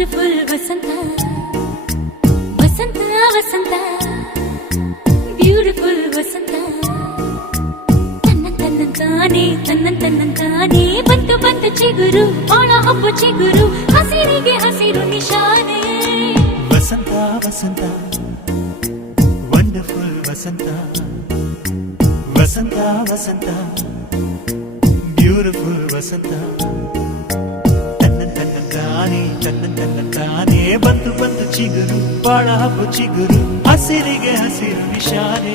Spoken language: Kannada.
ಬ್ಯೂಟಿಫುಲ್ ವಸಂತ ವಸಂತ ವಸಂತ ಬ್ಯೂಟಿಫುಲ್ ವಸಂತ ತನ್ನಂತಾನೆ ಬಂತು ಬಂತು ಚಿಗುರು ಬಾಳ ಹಬ್ಬ ಚಿಗುರು ಹಸಿರಿಗೆ ಹಸಿರು ನಿಶಾನೆ ವಸಂತ ವಸಂತ ವಂಡರ್ಫುಲ್ ವಸಂತ ವಸಂತ ವಸಂತ ಬ್ಯೂಟಿಫುಲ್ ವಸಂತ ತನ್ನಂತಾನೆ ಬಂತು ಬಂತು ಚಿಗುರು ಬಾಳ ಹಬ್ಬ ಚಿಗುರು ಹಸಿರಿಗೆ ಹಸಿರು ನಿಶಾನೆ